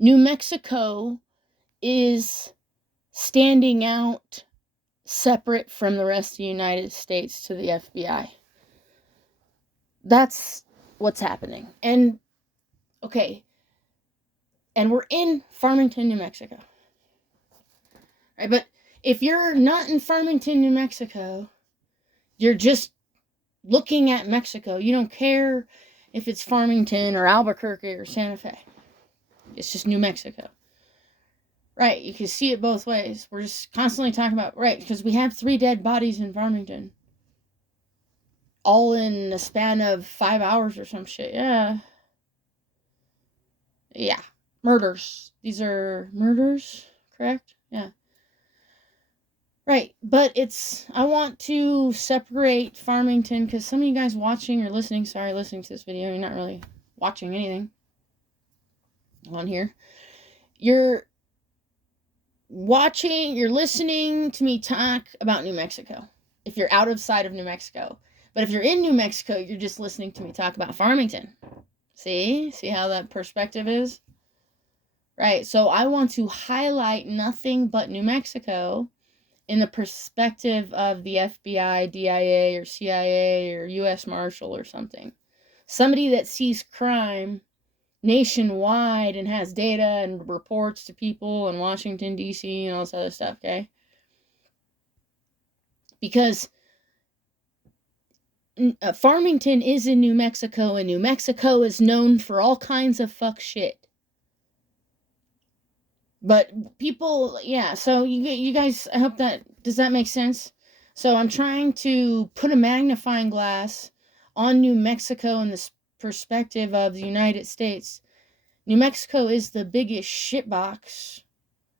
New Mexico is standing out separate from the rest of the United States to the FBI. That's what's happening. And okay, and we're in Farmington, New Mexico. Right? But if you're not in Farmington, New Mexico, you're just looking at Mexico. You don't care if it's Farmington or Albuquerque or Santa Fe. It's just New Mexico. Right, you can see it both ways. We're just constantly talking about, right, because we have 3 dead bodies in Farmington. All in a span of 5 hours or some shit. Yeah. Yeah. Murders. These are murders, correct? Yeah. Right, but I want to separate Farmington, because some of you guys watching or listening to this video, you're not really watching anything on here. You're listening to me talk about New Mexico, if you're out of sight of New Mexico. But if you're in New Mexico, you're just listening to me talk about Farmington. See how that perspective is? Right, so I want to highlight nothing but New Mexico in the perspective of the FBI, DIA, or CIA, or U.S. Marshal or something. Somebody that sees crime nationwide and has data and reports to people in Washington, D.C. and all this other stuff, okay? Because Farmington is in New Mexico, and New Mexico is known for all kinds of fuck shit. But people, yeah, so you guys, I hope does that make sense? So I'm trying to put a magnifying glass on New Mexico in the perspective of the United States. New Mexico is the biggest shitbox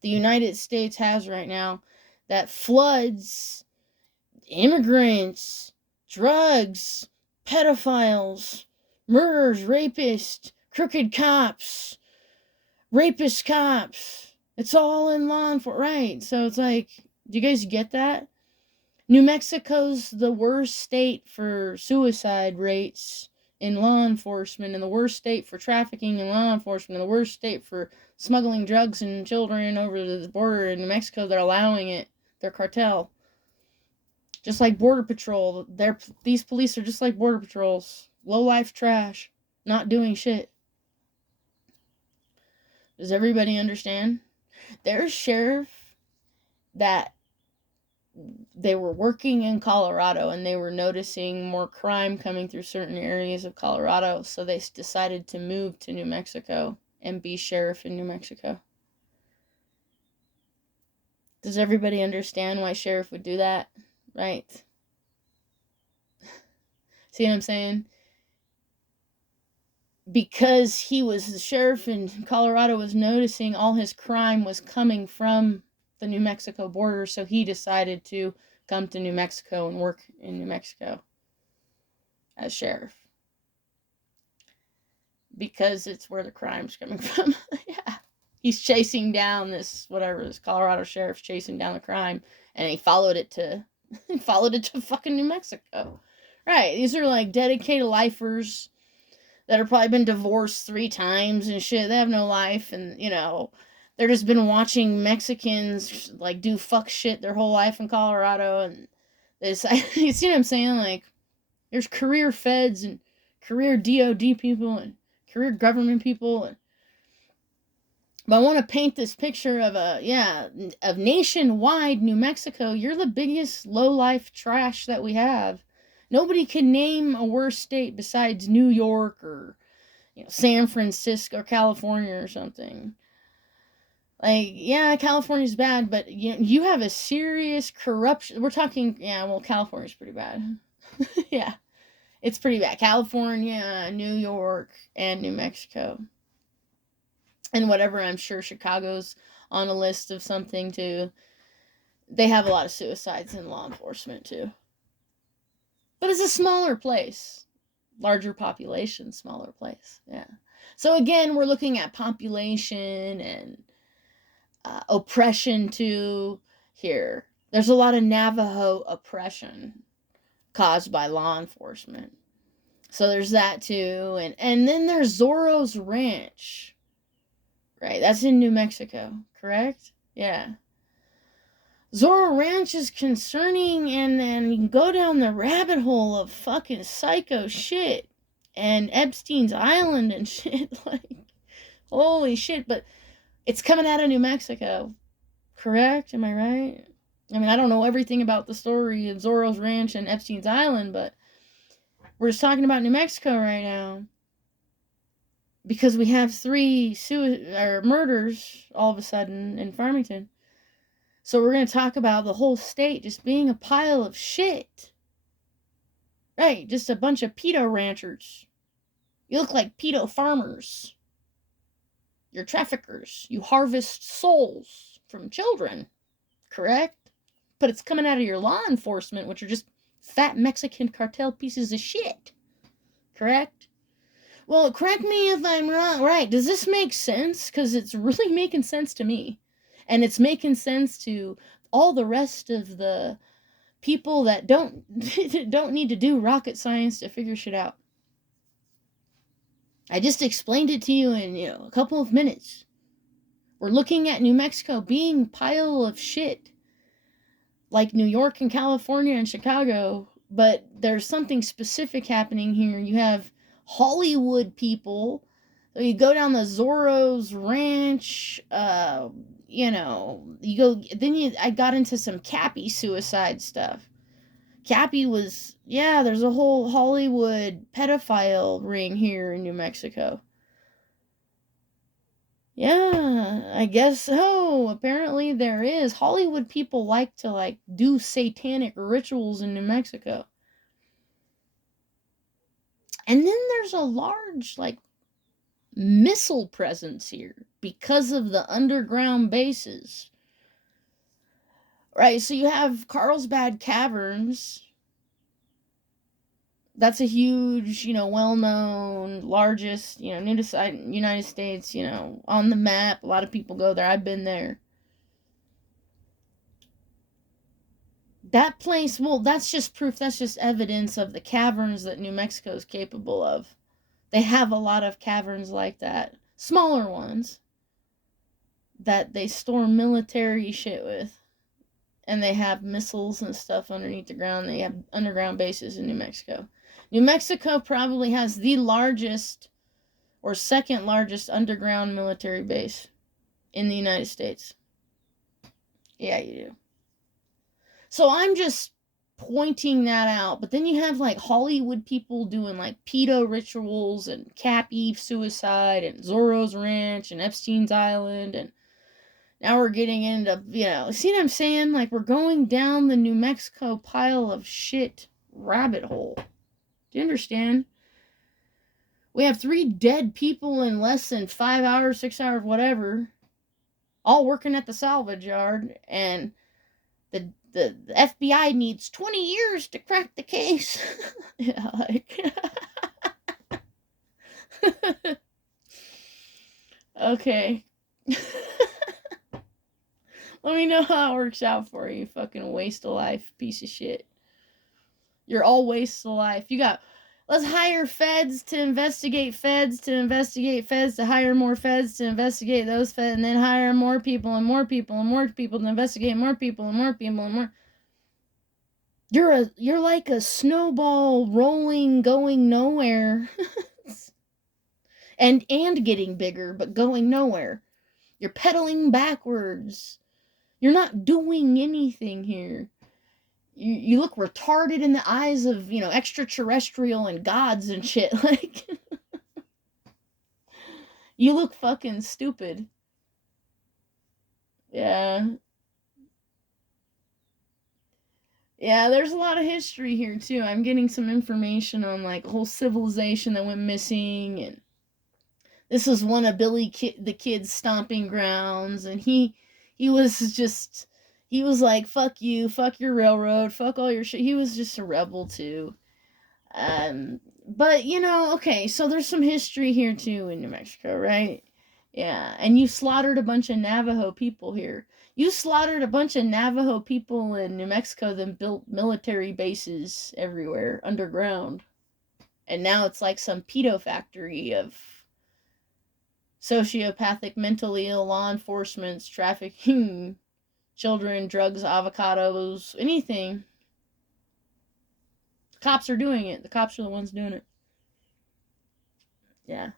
the United States has right now that floods immigrants, drugs, pedophiles, murderers, rapists, crooked cops, rapist cops. It's all in law enforcement, right? So it's like, do you guys get that? New Mexico's the worst state for suicide rates in law enforcement, and the worst state for trafficking in law enforcement, and the worst state for smuggling drugs and children over the border in New Mexico. They're allowing it. They're cartel. Just like Border Patrol. These police are just like Border Patrols. Low-life trash. Not doing shit. Does everybody understand? There's sheriff that they were working in Colorado and they were noticing more crime coming through certain areas of Colorado, so they decided to move to New Mexico and be sheriff in New Mexico. Does everybody understand why sheriff would do that? Right? See what I'm saying? Because he was the sheriff in Colorado, was noticing all his crime was coming from the New Mexico border, so he decided to come to New Mexico and work in New Mexico as sheriff. Because it's where the crime's coming from. Yeah. He's chasing down this Colorado sheriff's chasing down the crime, and he followed it to fucking New Mexico. Right. These are like dedicated lifers that have probably been divorced 3 times and shit. They have no life, and they're just been watching Mexicans like do fuck shit their whole life in Colorado, and you see what I'm saying? Like, there's career feds and career DOD people and career government people. But I want to paint this picture of nationwide New Mexico. You're the biggest low-life trash that we have. Nobody can name a worse state besides New York or San Francisco or California or something. Like, yeah, California's bad, but you have a serious corruption. We're talking, California's pretty bad. Yeah, it's pretty bad. California, New York, and New Mexico. And whatever, I'm sure Chicago's on a list of something too. They have a lot of suicides in law enforcement too. But it's a smaller place. Larger population, smaller place. Yeah. So again, we're looking at population and oppression too here. There's a lot of Navajo oppression caused by law enforcement. So there's that too. And then there's Zorro's Ranch. Right, that's in New Mexico, correct? Yeah. Zorro Ranch is concerning, and then you can go down the rabbit hole of fucking psycho shit. And Epstein's Island and shit. Like, holy shit. But it's coming out of New Mexico, correct? Am I right? I mean, I don't know everything about the story of Zorro's Ranch and Epstein's Island, but we're just talking about New Mexico right now. Because we have three murders all of a sudden in Farmington. So we're going to talk about the whole state just being a pile of shit. Right, just a bunch of pedo ranchers. You look like pedo farmers. You're traffickers. You harvest souls from children. Correct? But it's coming out of your law enforcement, which are just fat Mexican cartel pieces of shit. Correct? Well, correct me if I'm wrong. Right, does this make sense? Because it's really making sense to me. And it's making sense to all the rest of the people that don't need to do rocket science to figure shit out. I just explained it to you in, a couple of minutes. We're looking at New Mexico being a pile of shit. Like New York and California and Chicago. But there's something specific happening here. You have Hollywood people. So you go down the Zorro's Ranch, you go, then I got into some Cappy suicide stuff. Cappy was, there's a whole Hollywood pedophile ring here in New Mexico. Yeah, I guess so. Apparently there is. Hollywood people like to, do satanic rituals in New Mexico. And then there's a large, missile presence here because of the underground bases. Right, so you have Carlsbad Caverns. That's a huge, well-known, largest, United States, on the map. A lot of people go there. I've been there. That place, well, that's just proof, that's just evidence of the caverns that New Mexico is capable of. They have a lot of caverns like that. Smaller ones. That they store military shit with. And they have missiles and stuff underneath the ground. They have underground bases in New Mexico. New Mexico probably has the largest or second largest underground military base in the United States. Yeah, you do. So I'm just pointing that out. But then you have Hollywood people doing pedo rituals and Cappy suicide and Zorro's Ranch and Epstein's Island, and now we're getting into, see what I'm saying? We're going down the New Mexico pile of shit rabbit hole. Do you understand? We have 3 dead people in less than 5 hours, 6 hours, whatever, all working at the salvage yard, and the FBI needs 20 years to crack the case. Yeah, okay. Let me know how it works out for you, fucking waste of life, piece of shit. You're all waste of life. Let's hire feds to investigate feds to investigate feds to hire more feds to investigate those feds, and then hire more people and more people and more people to investigate more people and more people and more. You're like a snowball rolling, going nowhere. and getting bigger, but going nowhere. You're pedaling backwards. You're not doing anything here. You look retarded in the eyes of, extraterrestrial and gods and shit. You look fucking stupid. Yeah. Yeah, there's a lot of history here, too. I'm getting some information on, a whole civilization that went missing, and this is one of the Kid's stomping grounds, and he was like, fuck you, fuck your railroad, fuck all your shit. He was just a rebel, too. But, okay, so there's some history here, too, in New Mexico, right? Yeah, and you slaughtered a bunch of Navajo people here. You slaughtered a bunch of Navajo people in New Mexico, then built military bases everywhere, underground. And now it's like some pedo factory of sociopathic, mentally ill law enforcement, trafficking children, drugs, avocados, anything. The cops are doing it. The cops are the ones doing it. Yeah.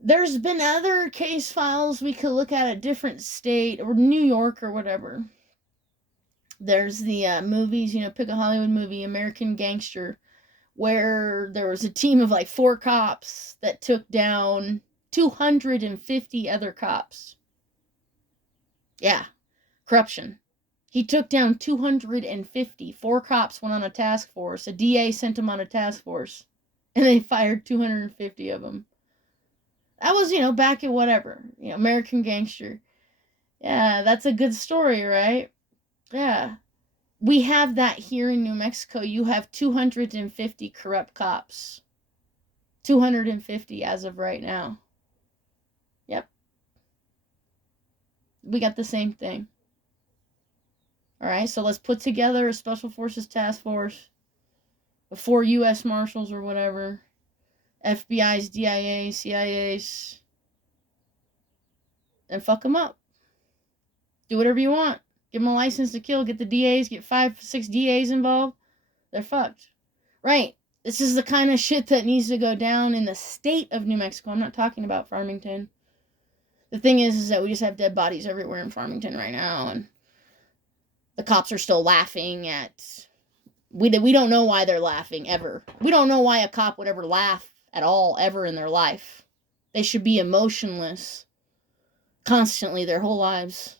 There's been other case files we could look at a different state or New York or whatever. There's the movies, pick a Hollywood movie, American Gangster, where there was a team of like 4 cops that took down 250 other cops. Yeah, corruption. He took down 250. 4 cops went on a task force. A DA sent them on a task force, and they fired 250 of them. That was, back at whatever, American Gangster. Yeah, that's a good story, right? Yeah. We have that here in New Mexico. You have 250 corrupt cops. 250 as of right now. Yep. We got the same thing. All right, so let's put together a Special Forces task force, 4 U.S. Marshals or whatever, FBI's, DIA's, CIA's, and fuck them up. Do whatever you want. Give them a license to kill, get the DAs, get 5, 6 DAs involved. They're fucked. Right. This is the kind of shit that needs to go down in the state of New Mexico. I'm not talking about Farmington. The thing is that we just have dead bodies everywhere in Farmington right now, and the cops are still laughing at... We don't know why they're laughing, ever. We don't know why a cop would ever laugh at all, ever in their life. They should be emotionless constantly their whole lives.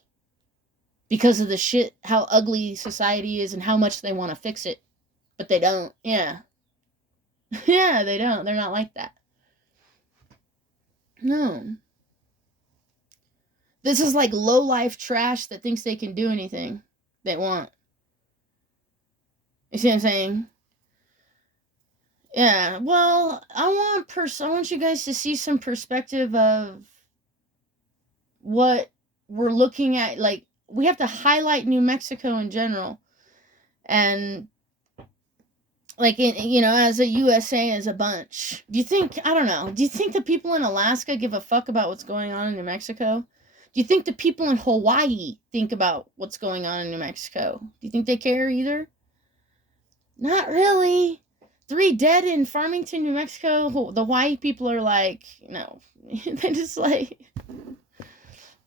Because of the shit, how ugly society is and how much they want to fix it. But they don't. Yeah. Yeah, they don't. They're not like that. No. This is like low-life trash that thinks they can do anything they want. You see what I'm saying? Yeah, well, I want you guys to see some perspective of what we're looking at. Like, we have to highlight New Mexico in general. And, like, as a USA, as a bunch. Do you think the people in Alaska give a fuck about what's going on in New Mexico? Do you think the people in Hawaii think about what's going on in New Mexico? Do you think they care either? Not really. 3 dead in Farmington, New Mexico. The Hawaii people are like, no. They just like...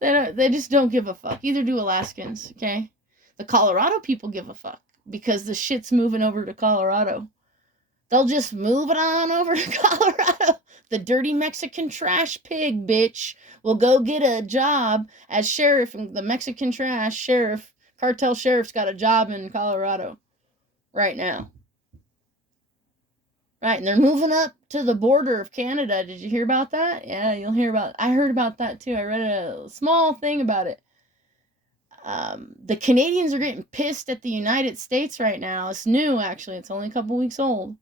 They just don't give a fuck. Either do Alaskans, okay? The Colorado people give a fuck. Because the shit's moving over to Colorado. They'll just move it on over to Colorado. The dirty Mexican trash pig, bitch, will go get a job as sheriff. And the Mexican trash sheriff, cartel sheriff's got a job in Colorado right now. Right, and they're moving up to the border of Canada. Did you hear about that? Yeah, you'll hear about... I heard about that too. I read a small thing about it. The Canadians are getting pissed at the United States right now. It's new, actually. It's only a couple weeks old.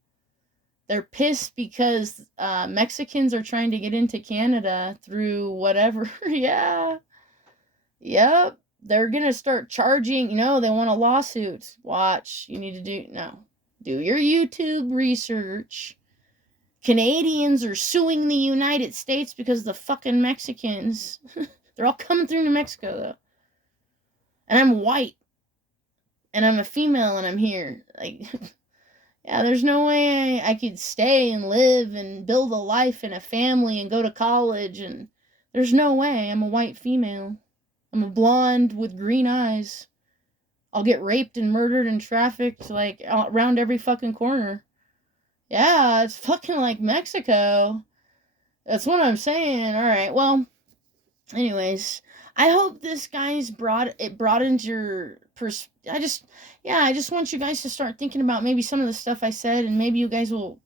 They're pissed because Mexicans are trying to get into Canada through whatever. Yeah. Yep. They're going to start charging. They want a lawsuit. Watch. You need to do... No. Do your YouTube research. Canadians are suing the United States because the fucking Mexicans. They're all coming through New Mexico, though. And I'm white. And I'm a female and I'm here. Like, yeah, there's no way I could stay and live and build a life and a family and go to college. And there's no way. I'm a white female. I'm a blonde with green eyes. I'll get raped and murdered and trafficked, like, around every fucking corner. Yeah, it's fucking like Mexico. That's what I'm saying. Alright, well, anyways, I hope this guy's broadened your I just want you guys to start thinking about maybe some of the stuff I said, and maybe you guys will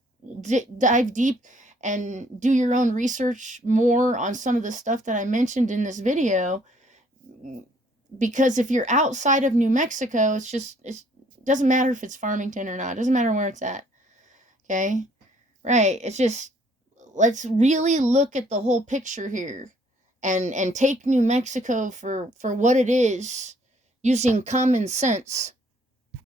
dive deep and do your own research more on some of the stuff that I mentioned in this video. Because if you're outside of New Mexico, it doesn't matter if it's Farmington or not. It doesn't matter where it's at. Okay? Right. It's just, let's really look at the whole picture here and take New Mexico for what it is, using common sense